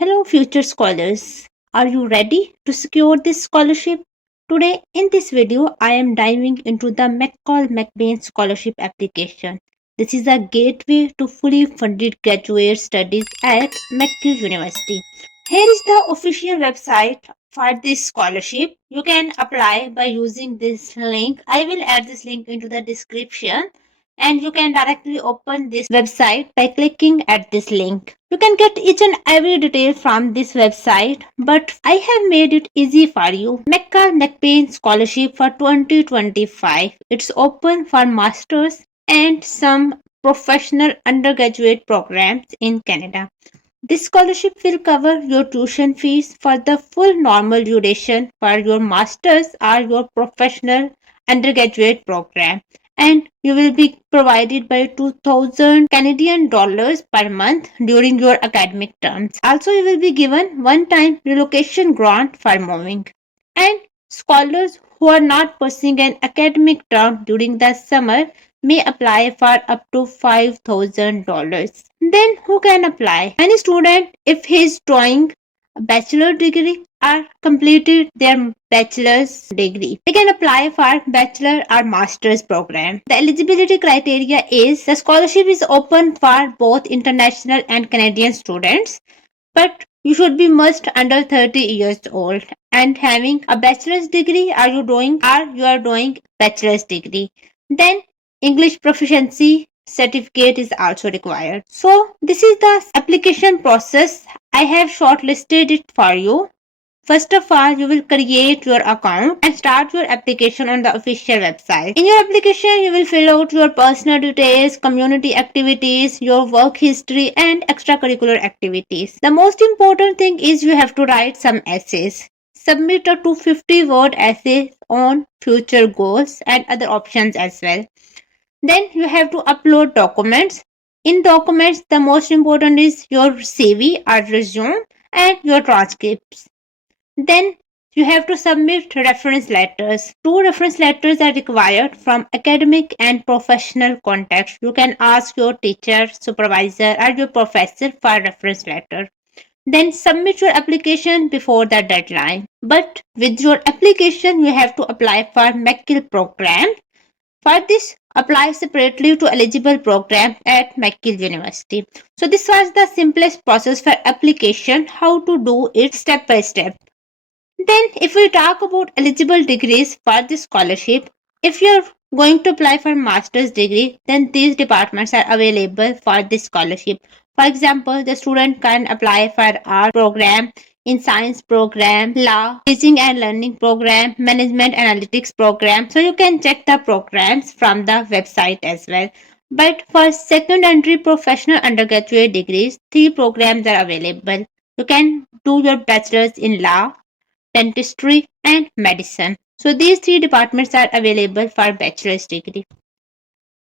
Hello, future scholars. Are you ready to secure this scholarship? Today, in this video, I am diving into the McCall MacBain Scholarship application. This is a gateway to fully funded graduate studies at McGill University. Here is the official website for this scholarship. You can apply by using this link. I will add this link into the description, and you can directly open this website by clicking at this link. You can get each and every detail from this website, but I have made it easy for you. McCall MacBain Scholarship for 2025. It's open for masters and some professional undergraduate programs in Canada. This scholarship will cover your tuition fees for the full normal duration for your master's or your professional undergraduate program, and you will be provided by 2000 Canadian dollars per month during your academic terms. Also, you will be given one-time relocation grant for moving. And scholars who are not pursuing an academic term during the summer may apply for up to $5,000. Then who can apply? Any student, if he is doing a bachelor degree or completed their bachelor's degree, they can apply for bachelor or master's program. The eligibility criteria is the scholarship is open for both international and Canadian students, but you should be must under 30 years old and having a bachelor's degree you are doing bachelor's degree. Then English proficiency certificate is also required. So this is the application process. I have shortlisted it for you. First of all, you will create your account and start your application on the official website. In your application, you will fill out your personal details, community activities, your work history, and extracurricular activities. The most important thing is you have to write some essays. Submit a 250-word essay on future goals and other options as well. Then you have to upload documents. In documents, the most important is your CV or resume and your transcripts. Then you have to submit reference letters. 2 reference letters are required from academic and professional contacts. You can ask your teacher, supervisor, or your professor for a reference letter. Then submit your application before the deadline. But with your application, you have to apply for McGill program. For this, apply separately to eligible program at McGill University. So this was the simplest process for application, how to do it step by step. Then if we talk about eligible degrees for this scholarship, if you're going to apply for master's degree, then these departments are available for this scholarship. For example, the student can apply for art program, in science program, law, teaching and learning program, management analytics program. So you can check the programs from the website as well. But for secondary professional undergraduate degrees, 3 programs are available. You can do your bachelor's in law, dentistry, and medicine. So these 3 departments are available for bachelor's degree.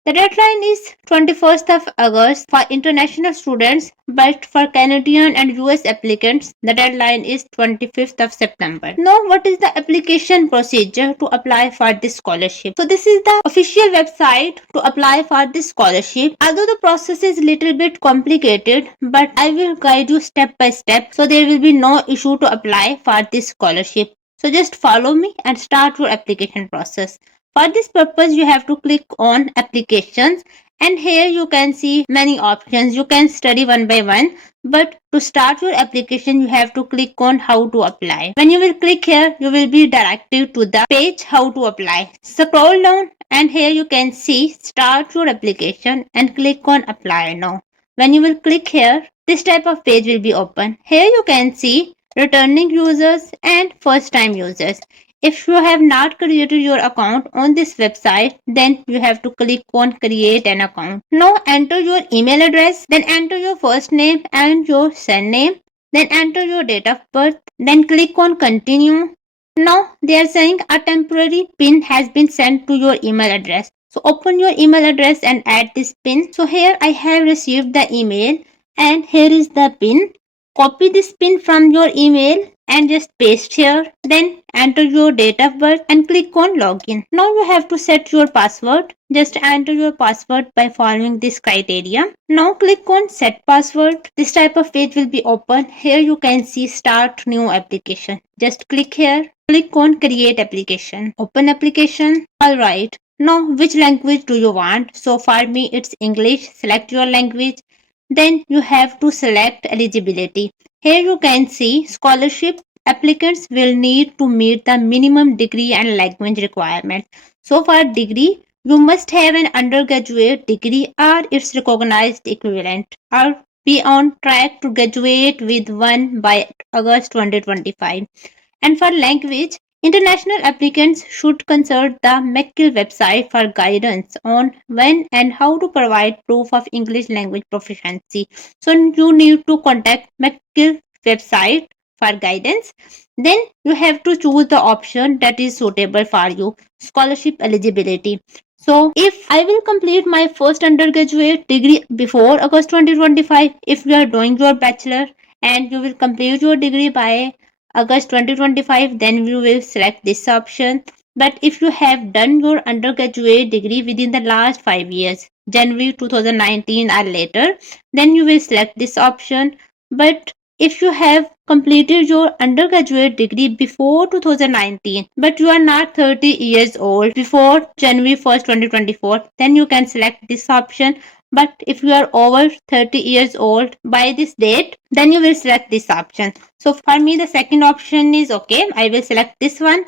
The deadline is 21st of August for international students, but for Canadian and US applicants, the deadline is 25th of September. Now, what is the application procedure to apply for this scholarship? So this is the official website to apply for this scholarship. Although the process is little bit complicated, but I will guide you step by step, so there will be no issue to apply for this scholarship. So just follow me and start your application process. For this purpose, you have to click on applications, and here you can see many options. You can study one by one, but to start your application, you have to click on how to apply. When you will click here, you will be directed to the page how to apply. Scroll down, and here you can see start your application and click on apply now. When you will click here, this type of page will be open. Here you can see returning users and first time users. If you have not created your account on this website, then you have to click on create an account. Now enter your email address, then enter your first name and your surname, then enter your date of birth, then click on continue. Now they are saying a temporary PIN has been sent to your email address. So open your email address and add this PIN. So here I have received the email and here is the PIN. Copy this pin from your email and just paste here. Then enter your date of birth and click on login. Now you have to set your password. Just enter your password by following this criteria. Now click on set password. This type of page will be open. Here you can see start new application. Just click here. Click on create application. Open application. Alright. Now which language do you want? So for me it's English. Select your language. Then you have to select eligibility. Here you can see scholarship applicants will need to meet the minimum degree and language requirement. So for degree, you must have an undergraduate degree or its recognized equivalent or be on track to graduate with one by August 2025. And for language, international applicants should consult the McGill website for guidance on when and how to provide proof of English language proficiency. So you need to contact McGill website for guidance. Then you have to choose the option that is suitable for you. Scholarship eligibility. So if I will complete my first undergraduate degree before August 2025, if you are doing your bachelor and you will complete your degree by August 2025, then you will select this option. But if you have done your undergraduate degree within the last 5 years, January 2019 or later, then you will select this option. But if you have completed your undergraduate degree before 2019, but you are not 30 years old before January 1st, 2024, then you can select this option. But if you are over 30 years old by this date, then you will select this option. So for me, the second option is okay. I will select this one.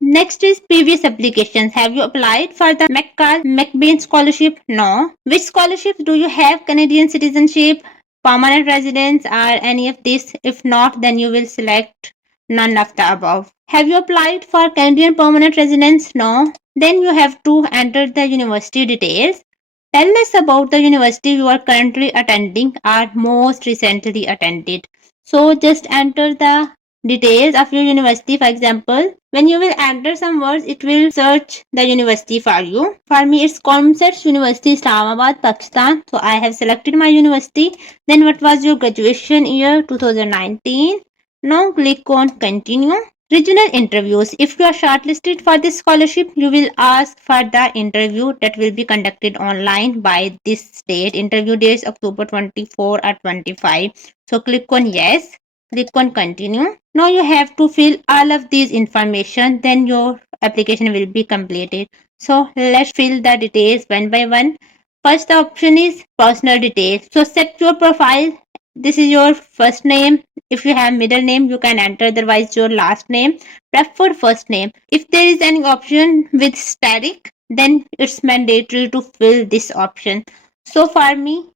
Next is previous applications. Have you applied for the McCall MacBain Scholarship? No. Which scholarships do you have? Canadian citizenship, permanent residence, or any of this? If not, then you will select none of the above. Have you applied for Canadian permanent residence? No. Then you have to enter the university details. Tell us about the university you are currently attending or most recently attended. So just enter the details of your university. For example, when you will enter some words, it will search the university for you. For me, it's 𝗠𝘀𝘀𝘁𝗲𝗏 University, Islamabad, Pakistan. So I have selected my university. Then what was your graduation year? 2019. Now click on continue. Regional interviews. If you are shortlisted for this scholarship, you will ask for the interview that will be conducted online by this date. Interview dates October 24 or 25. So click on yes. Click on continue. Now you have to fill all of these information. Then your application will be completed. So let's fill the details one by one. First option is personal details. So set your profile. This is your first name. If you have middle name, you can enter, otherwise your last name. Preferred first name. If there is any option with static, then it's mandatory to fill this option. So for me,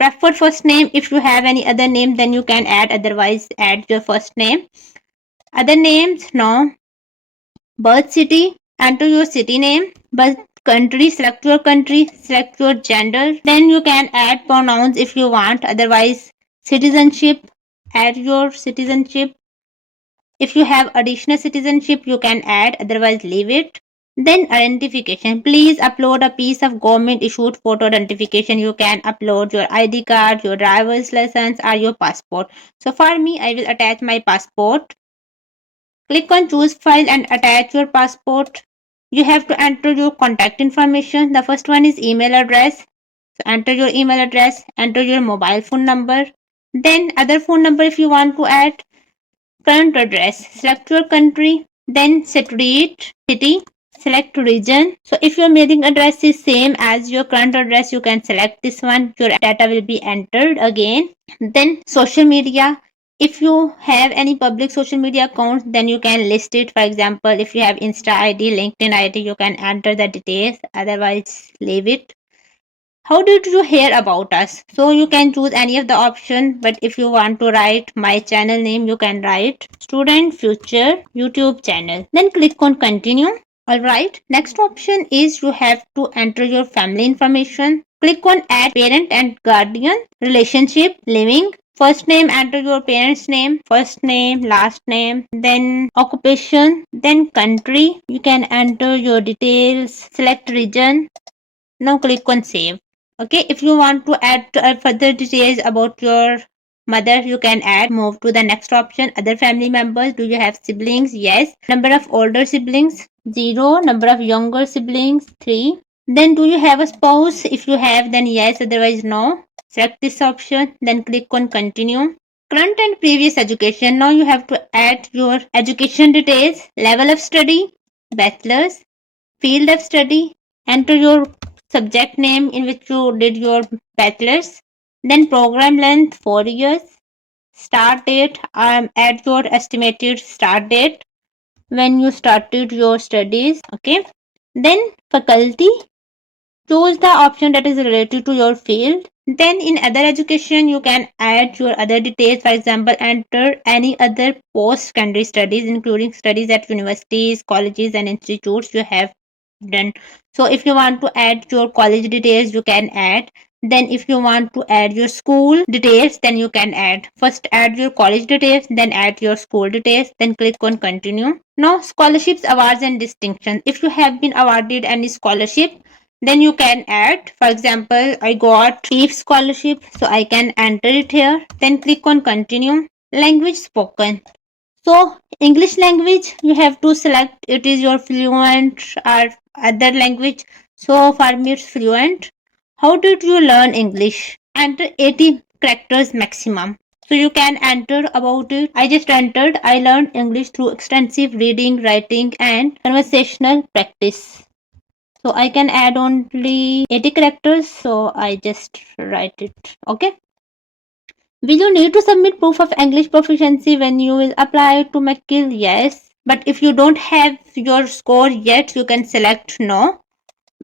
preferred first name. If you have any other name, then you can add, otherwise add your first name. Other names, no. Birth city, enter your city name. Birth country, select your country, select your gender. Then you can add pronouns if you want, otherwise citizenship, add your citizenship. If you have additional citizenship, you can add, otherwise leave it. Then identification. Please upload a piece of government issued photo identification. You can upload your ID card, your driver's license, or your passport. So for me, I will attach my passport. Click on choose file and attach your passport. You have to enter your contact information. The first one is email address. So enter your email address, enter your mobile phone number. Then other phone number if you want to add. Current address, select your country, then street, city, select region. So if your mailing address is same as your current address, you can select this one. Your data will be entered again. Then social media. If you have any public social media accounts, then you can list it. For example, if you have Insta ID, LinkedIn ID, you can enter the details. Otherwise, leave it. How did you hear about us? So you can choose any of the option, but if you want to write my channel name, you can write Student Future YouTube channel. Then click on continue. Alright, next option is you have to enter your family information. Click on add parent and guardian, relationship, living. First name, enter your parents' name, first name, last name, then occupation, then country. You can enter your details, select region. Now click on save. Okay, if you want to add further details about your Mother, you can add. Move to the next option. Other family members. Do you have siblings? Yes. Number of older siblings? 0. Number of younger siblings? 3. Then do you have a spouse? If you have, then yes, otherwise no. Select this option, then click on continue. Current and previous education. Now you have to add your education details, level of study, bachelor's, field of study, enter your subject name in which you did your bachelor's, then program length 4 years, start date, add your estimated start date when you started your studies. Okay, then faculty, choose the option that is related to your field. Then in other education, you can add your other details. For example, enter any other post-secondary studies, including studies at universities, colleges, and institutes you have done. So if you want to add your college details, you can add. Then if you want to add your school details, then you can add. First add your college details, then add your school details, then click on continue. Now scholarships, awards and distinctions. If you have been awarded any scholarship, then you can add. For example, I got 𝗼𝗱 scholarship, so I can enter it here. Then click on continue. Language spoken. So English language, you have to select it is your fluent or other language. So for me it's fluent. How did you learn English? Enter 80 characters maximum. So you can enter about it. I just entered. I learned English through extensive reading, writing and conversational practice. So I can add only 80 characters. So I just write it. Okay. Will you need to submit proof of English proficiency when you will apply to McGill? Yes. But if you don't have your score yet, you can select no.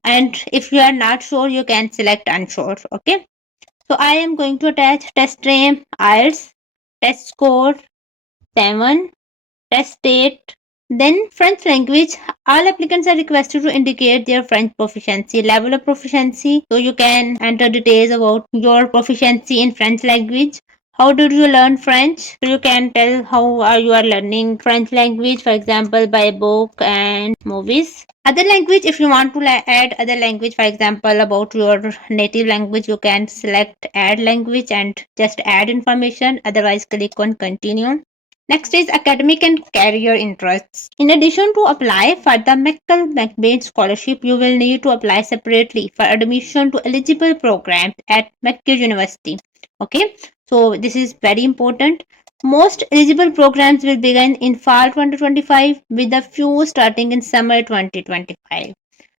And if you are not sure, you can select unsure. Okay. So I am going to attach test name, IELTS, test score 7, test date. Then French language. All applicants are requested to indicate their French proficiency, level of proficiency. So you can enter details about your proficiency in French language. How did you learn French? So you can tell how you are learning French language, for example, by book and movies. Other language, if you want to add other language, for example, about your native language, you can select add language and just add information. Otherwise, click on continue. Next is academic and career interests. In addition to apply for the McCall MacBain Scholarship, you will need to apply separately for admission to eligible programs at McGill University. Okay, so this is very important. Most eligible programs will begin in fall 2025 with a few starting in summer 2025.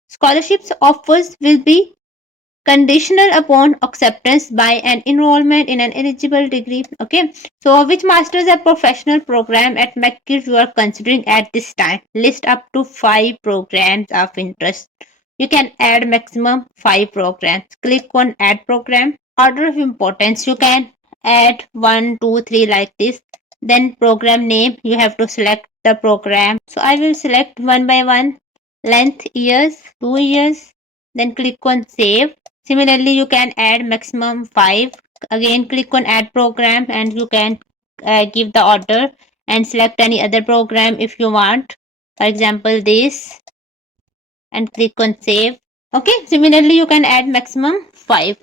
Scholarships offers will be conditional upon acceptance by an enrollment in an eligible degree. Okay, so which masters or professional program at McGill you are considering at this time? List up to 5 programs of interest. You can add maximum 5 programs. Click on add program. Order of importance, you can add 1 2 3 like this. Then program name, you have to select the program. So I will select one by one. Length years, 2 years. Then click on save. Similarly, you can add maximum 5. Again, click on add program and you can give the order and select any other program if you want. For example, this, and click on save. Okay, similarly, you can add maximum 5.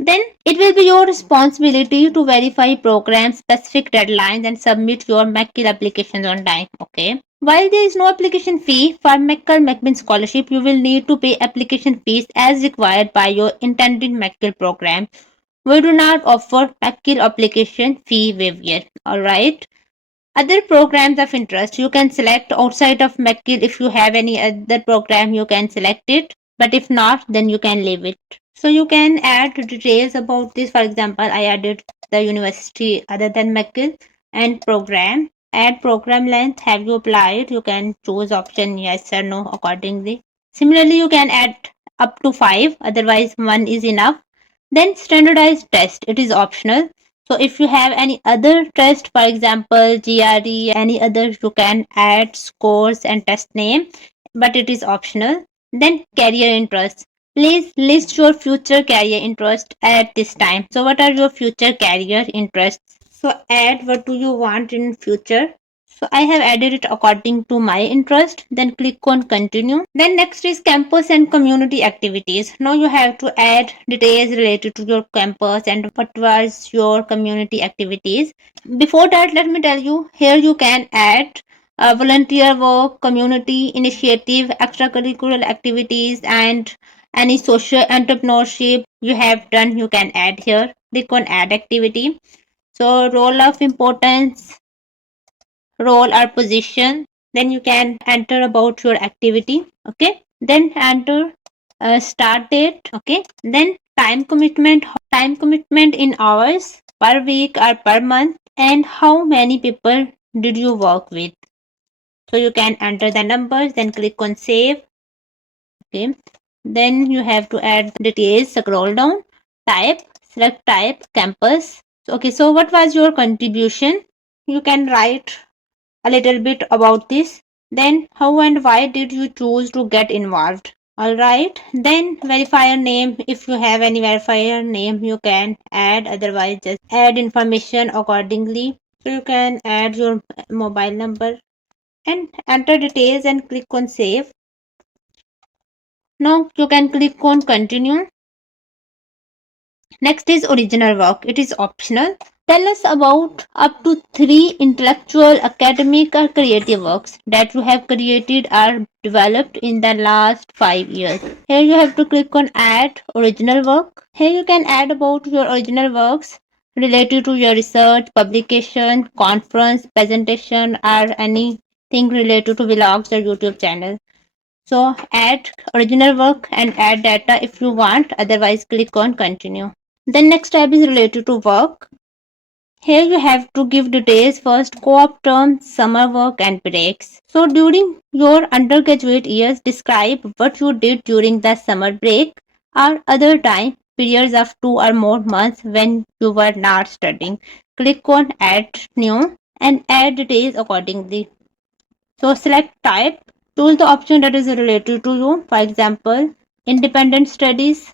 Then it will be your responsibility to verify program specific deadlines and submit your McGill applications on time. Okay. While there is no application fee for McCall MacBain Scholarship, you will need to pay application fees as required by your intended McGill program. We do not offer McGill application fee waiver. Alright. Other programs of interest, you can select outside of McGill. If you have any other program, you can select it. But if not, then you can leave it. So you can add details about this. For example, I added the university other than McGill and program. Add program length. Have you applied? You can choose option yes or no accordingly. Similarly, you can add up to 5. Otherwise, 1 is enough. Then standardized test. It is optional. So if you have any other test, for example, GRE, any others, you can add scores and test name, but it is optional. Then career interests. Please list your future career interest at this time. So what are your future career interests? So add what do you want in future. So I have added it according to my interest. Then click on continue. Then next is campus and community activities. Now you have to add details related to your campus and what was your community activities. Before that, let me tell you, here you can add volunteer work, community initiative, extracurricular activities, and any social entrepreneurship you have done, you can add here. Click on add activity. So role of importance, role or position, then you can enter about your activity. Okay, then enter start date. Okay, then time commitment in hours per week or per month, and how many people did you work with. So you can enter the numbers, then click on save. Okay, then you have to add details. Scroll down, type, select type, campus. Okay, so what was your contribution? You can write a little bit about this. Then how and why did you choose to get involved? Alright, then verifier name. If you have any verifier name, you can add, otherwise just add information accordingly. So you can add your mobile number and enter details and click on save. Now you can click on continue. Next is original work. It is optional. Tell us about up to 3 intellectual, academic, or creative works that you have created or developed in the last 5 years. Here you have to click on add original work. Here you can add about your original works related to your research, publication, conference, presentation, or anything related to vlogs or YouTube channel. So add original work and add data if you want, otherwise click on continue. Then next tab is related to work. Here you have to give details first, co-op terms, summer work and breaks. So during your undergraduate years, describe what you did during the summer break or other time periods of 2 or more months when you were not studying. Click on add new and add details accordingly. So select type, choose the option that is related to you. For example, independent studies,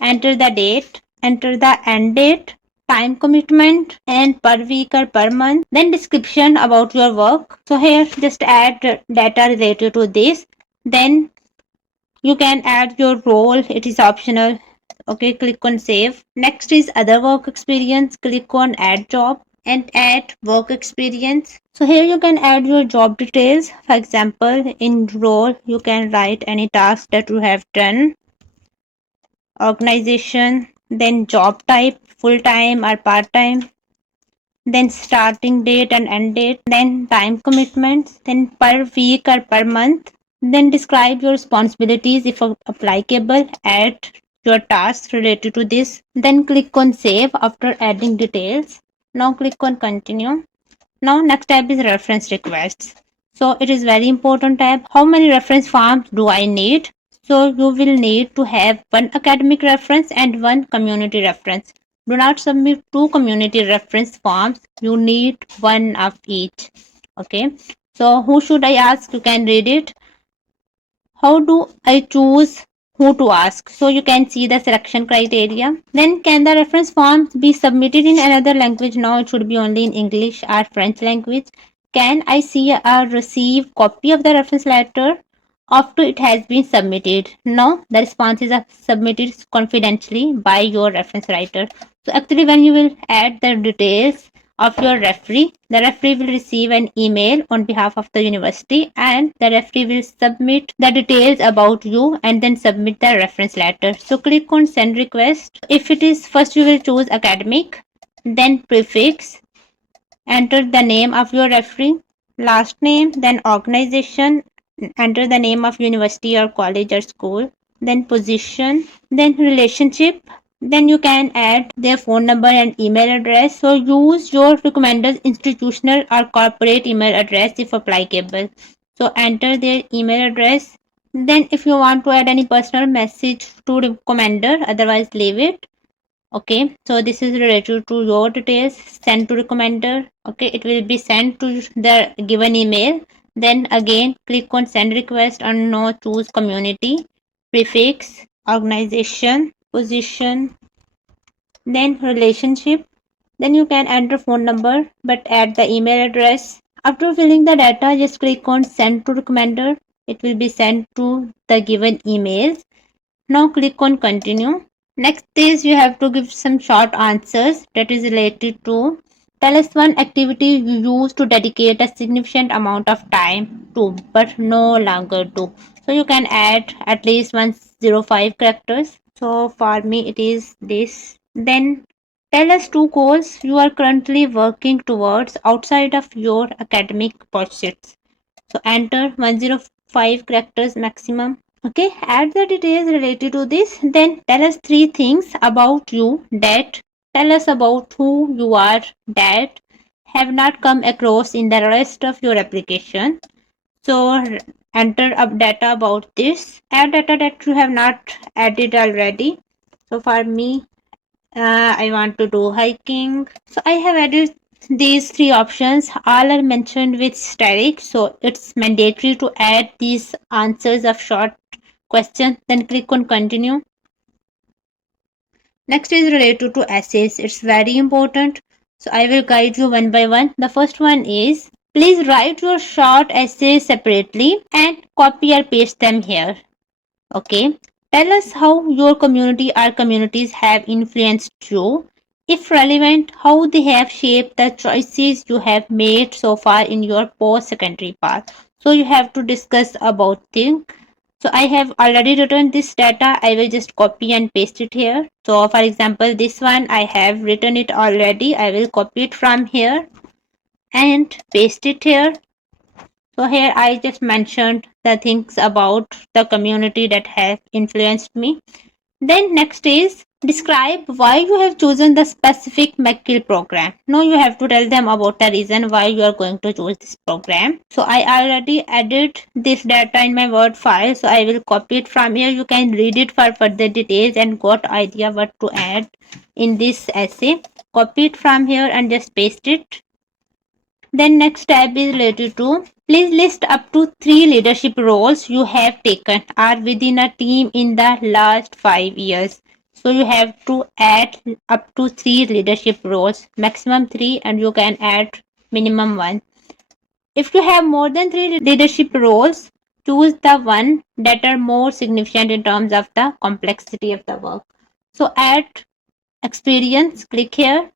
enter the date, enter the end date, time commitment, and per week or per month. Then description about your work. So here just add data related to this. Then you can add your role. It is optional. Okay, click on save. Next is other work experience. Click on add job and add work experience. So here you can add your job details. For example, in role you can write any task that you have done, organization, then job type, full-time or part-time, then starting date and end date, then time commitments, then per week or per month. Then describe your responsibilities if applicable, add your tasks related to this. Then click on save after adding details. Now click on continue. Now next tab is reference requests. So it is very important tab. How many reference forms do I need? So you will need to have one academic reference and one community reference. Do not submit 2 community reference forms. You need one of each. Okay. So who should I ask? You can read it. How do I choose who to ask? So you can see the selection criteria. Then can the reference forms be submitted in another language? No, it should be only in English or French language. Can I see or receive copy of the reference letter after it has been submitted? No, the responses are submitted confidentially by your reference writer. So actually when you will add the details of your referee, the referee will receive an email on behalf of the university and the referee will submit the details about you and then submit the reference letter. So click on send request. If it is first you will choose academic, then prefix, enter the name of your referee, last name, then organization, enter the name of university or college or school, then position, then relationship. Then you can add their phone number and email address. So use your recommender's institutional or corporate email address if applicable. So enter their email address. Then if you want to add any personal message to recommender, otherwise leave it. Okay, so this is related to your details. Send to recommender. Okay, it will be sent to the given email. Then again click on send request and now choose community, prefix, organization, position, then relationship. Then you can enter phone number but add the email address. After filling the data, just click on send to recommender. It will be sent to the given emails. Now click on continue. Next is you have to give some short answers that is related to tell us one activity you use to dedicate a significant amount of time to but no longer do. So you can add at least 105 characters. So for me it is this. Then tell us two goals you are currently working towards outside of your academic pursuits. So enter 105 characters maximum. Okay, add the details related to this. Then tell us three things about you that tell us about who you are that have not come across in the rest of your application. So enter up data about this. Add data that you have not added already. So for me, I want to do hiking. So I have added these three options. All are mentioned with static. So it's mandatory to add these answers of short question. Then click on continue. Next is related to essays. It's very important. So I will guide you one by one. The first one is please write your short essays separately and copy or paste them here. Okay. Tell us how your community or communities have influenced you. If relevant, how they have shaped the choices you have made so far in your post-secondary path. So you have to discuss about things. So I have already written this data. I will just copy and paste it here. So for example, this one I have written it already. I will copy it from here and paste it here. So here I just mentioned the things about the community that have influenced me. Then next is describe why you have chosen the specific McGill program. Now you have to tell them about the reason why you are going to choose this program. So I already added this data in my Word file. So I will copy it from here. You can read it for further details and got idea what to add in this essay. Copy it from here and just paste it. Then next tab is related to please list up to 3 leadership roles you have taken or within a team in the last 5 years. So you have to add up to 3 leadership roles, maximum 3 and you can add minimum 1. If you have more than 3 leadership roles, choose the one that are more significant in terms of the complexity of the work. So add experience, click here.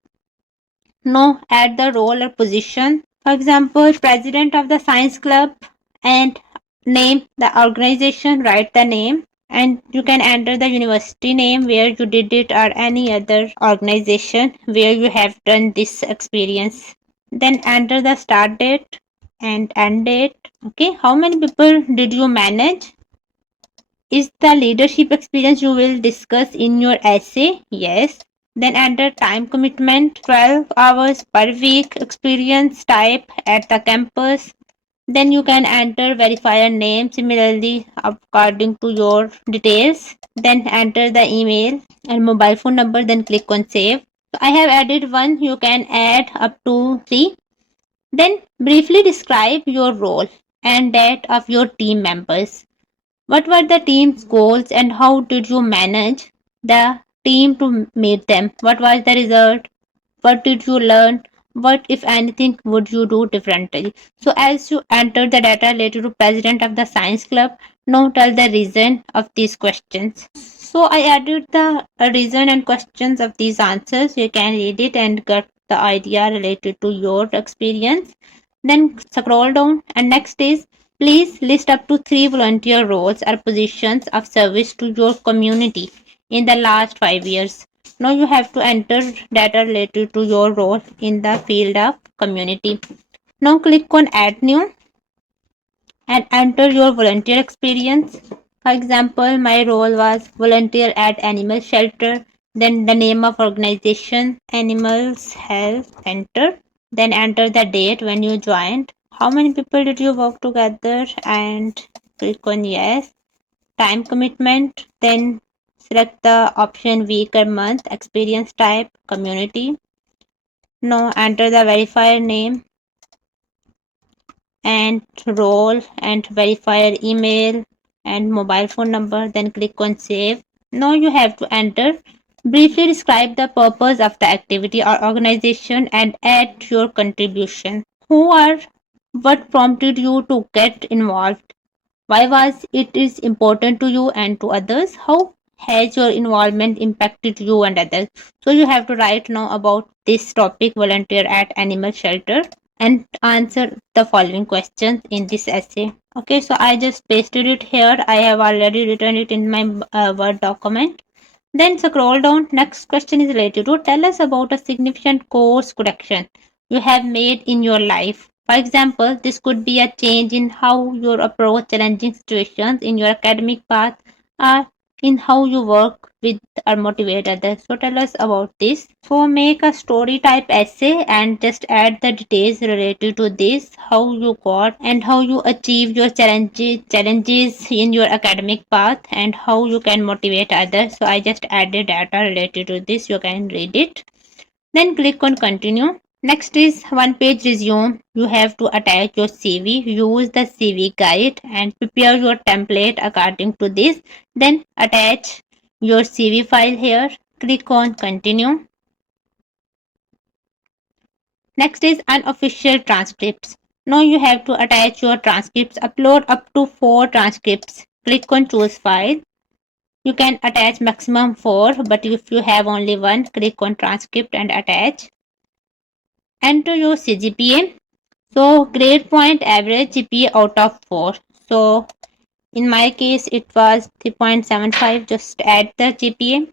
No, add the role or position. For example, president of the science club and name the organization, write the name and you can enter the university name where you did it or any other organization where you have done this experience. Then enter the start date and end date. Okay, how many people did you manage? Is the leadership experience you will discuss in your essay? Yes. Then enter time commitment, 12 hours per week, experience type at the campus. Then you can enter verifier name similarly according to your details. Then enter the email and mobile phone number, then click on save. So I have added one, you can add up to 3. Then briefly describe your role and that of your team members. What were the team's goals and how did you manage the team to meet them? What was the result? What did you learn? What, if anything, would you do differently? So, as you enter the data related to president of the science club, now tell the reason of these questions. So, I added the reason and questions of these answers. You can read it and get the idea related to your experience. Then scroll down and next is please list up to 3 volunteer roles or positions of service to your community in the last 5 years. Now you have to enter data related to your role in the field of community. Now click on add new and enter your volunteer experience. For example, my role was volunteer at animal shelter, then the name of organization, Animals Health Center, then enter the date when you joined. How many people did you work together and click on yes. Time commitment, then select the option week or month, experience type, community. Now enter the verifier name and role and verifier email and mobile phone number, then click on save. Now you have to enter briefly describe the purpose of the activity or organization and add your contribution. Who are What prompted you to get involved? Why was it is important to you and to others? How has your involvement impacted you and others? So you have to write now about this topic, volunteer at animal shelter, and answer the following questions in this essay. Okay, so I just pasted it here. I have already written it in my Word document. Then scroll down. Next question is related to tell us about a significant course correction you have made in your life. For example, this could be a change in how you approach challenging situations in your academic path or in how you work with or motivate others. So tell us about this. So make a story type essay and just add the details related to this, how you got and how you achieve your challenges in your academic path and how you can motivate others. So I just added data related to this. You can read it. Then click on continue. Next is one page resume. You have to attach your CV. Use the CV guide and prepare your template according to this. Then attach your CV file here. Click on continue. Next is unofficial transcripts. Now you have to attach your transcripts. Upload up to 4 transcripts. Click on choose file. You can attach maximum 4, but if you have only one, click on transcript and attach. Enter your CGPA. So grade point average GPA out of 4. So in my case it was 3.75. Just add the GPA.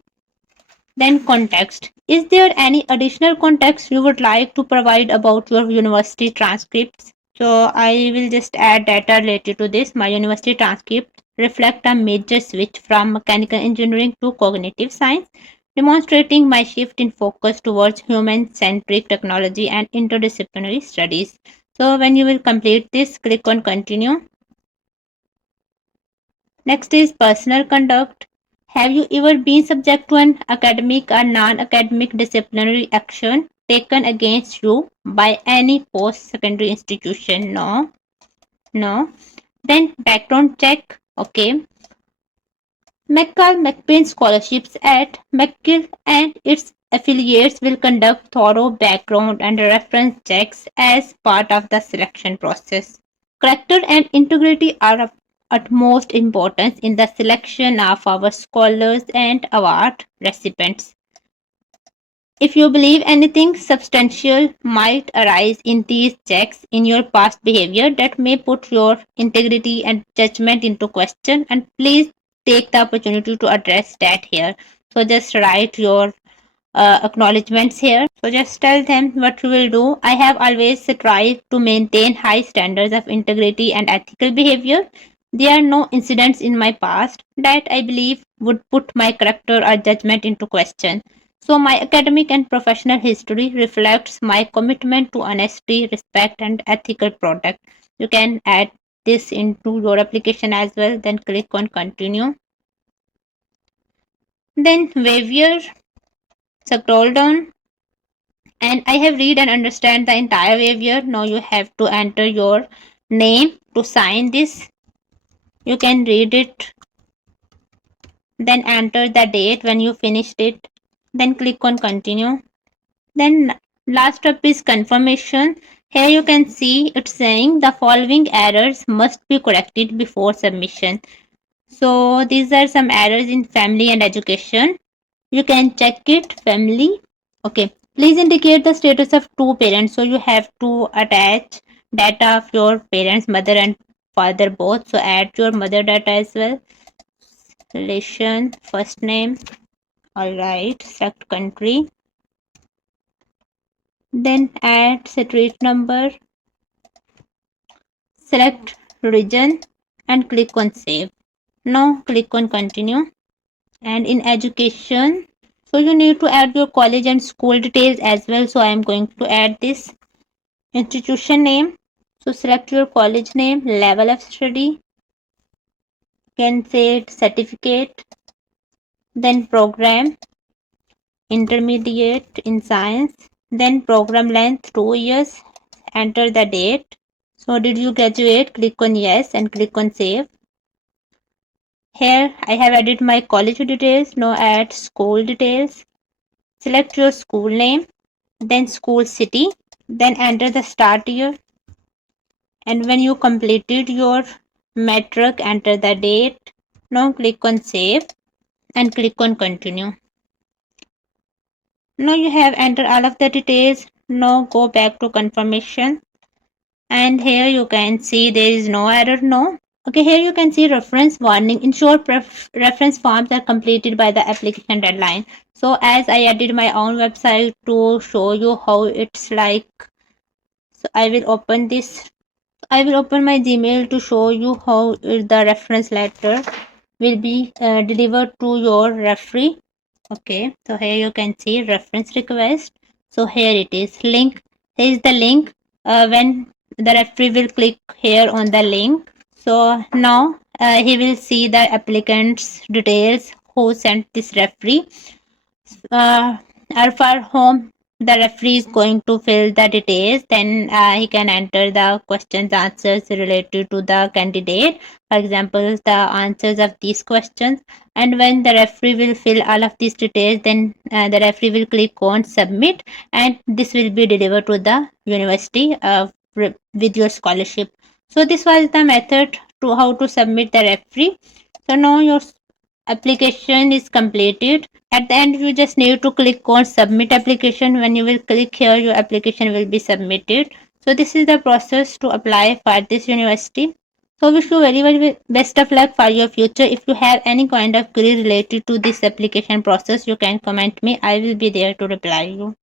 Then context. Is there any additional context you would like to provide about your university transcripts? So I will just add data related to this. My university transcript reflect a major switch from mechanical engineering to cognitive science, demonstrating my shift in focus towards human-centric technology and interdisciplinary studies. So when you will complete this, click on continue. Next is personal conduct. Have you ever been subject to an academic or non-academic disciplinary action taken against you by any post-secondary institution? No. No. Then background check. Okay. McCall MacBain Scholarships at McGill and its affiliates will conduct thorough background and reference checks as part of the selection process. Character and integrity are of utmost importance in the selection of our scholars and award recipients. If you believe anything substantial might arise in these checks in your past behavior that may put your integrity and judgment into question, and please take the opportunity to address that here. So just write your acknowledgements here. So just tell them what you will do. I have always strived to maintain high standards of integrity and ethical behavior. There are no incidents in my past that I believe would put my character or judgment into question. So my academic and professional history reflects my commitment to honesty, respect, and ethical conduct. You can add this into your application as well. Then click on continue. Then waiver. Scroll down and I have read and understand the entire waiver. Now you have to enter your name to sign this. You can read it, then enter the date when you finished it, then click on continue. Then last up is confirmation. Here you can see it's saying the following errors must be corrected before submission. So these are some errors in family and education. You can check it. Family. Okay. Please indicate the status of two parents. So you have to attach data of your parents, mother and father both. So add your mother data as well. Relation, first name. Alright. Select country. Then add street number. Select region and click on save. Now click on continue. And in education, so you need to add your college and school details as well. So I am going to add this institution name. So select your college name, level of study, you can say certificate, then program, intermediate in science, then program length 2 years, enter the date. So did you graduate? Click on yes and click on save. Here I have added my college details. Now add school details. Select your school name, then school city, then enter the start year, And when you completed your metric, enter the date. Now click on save and click on continue. Now you have entered all of the details. Now go back to confirmation, and here you can see there is no error. No. Okay, here you can see reference warning. Ensure reference forms are completed by the application deadline. So as I added my own website to show you how it's like, so I will open this. I will open my Gmail to show you how the reference letter will be delivered to your referee. Okay, so here you can see reference request. So here it is, link. Here is the link. When the referee will click here on the link, so now he will see the applicant's details who sent this referee. Or for whom the referee is going to fill the details, then he can enter the questions answers related to the candidate. For example, the answers of these questions. And when the referee will fill all of these details, then the referee will click on submit, and this will be delivered to the university with your scholarship. So this was the method to how to submit the referee. So now your application is completed. At the end, you just need to click on submit application. When you will click here, your application will be submitted. So this is the process to apply for this university. So wish you very best of luck for your future. If you have any kind of query related to this application process, you can comment me. I will be there to reply you.